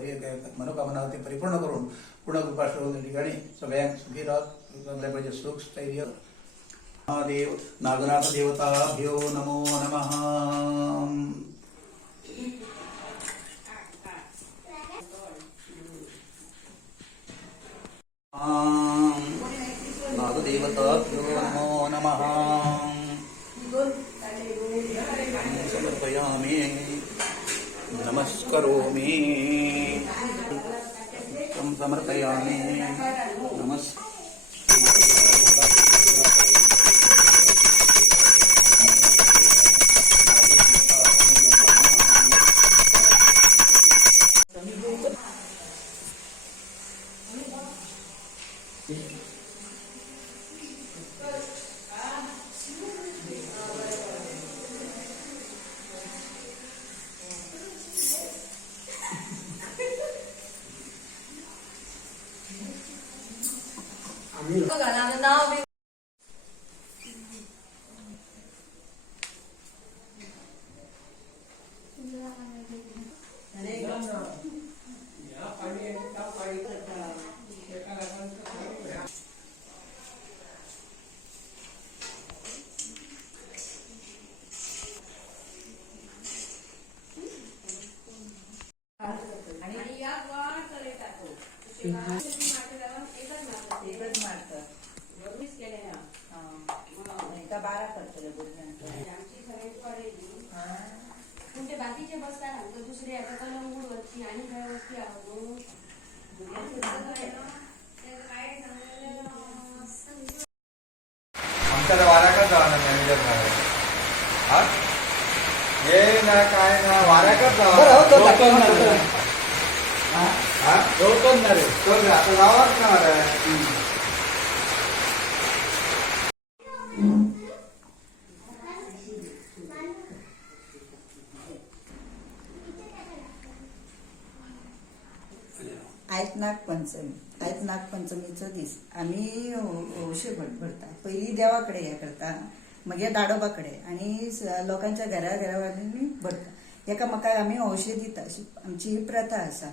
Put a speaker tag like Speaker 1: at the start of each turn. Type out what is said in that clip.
Speaker 1: परि मनोकामना होते परिपूर्ण करून पूर्ण कृपा त्या ठिकाणी सगळ्यांक सुखी राहत चांगल्या पाहिजे. सुख स्थैर्य. महादेव नागनाथ देवताभ्यो नमो नमः. नागदेवताभ्यो नमो नमः. समर्पयामि. नमस्करोमि। तं समर्पयामि। नमस्
Speaker 2: नाव आणि या वर तळे टाकू एकच मारतं. वीस केले ना
Speaker 3: बारा करतले बुद्ध्यांचं
Speaker 2: आमची सगळ्यांची पडेली.
Speaker 4: तुमचे बाकीचे बसतात आमचं दुसरे आता कलंगूट वरती आणि काय वरती आहोत
Speaker 5: आमच्याला वाऱ्याकच मॅनेजर हा? ये ना काय ना वाऱ्याकच जावा हा? चल रे, आता जावाच ना अरे
Speaker 3: आयत नागपंचमी आयत नागपंचमीचो दीस. आमी हौशे भरता. पयलीं देवाकडे हे करता मागीर दाडोबा कडेन आनी स- लोकांच्या घरा घरा भरता. एकामेकाक आमी हौशे दिता अशी आमची ही प्रथा आसा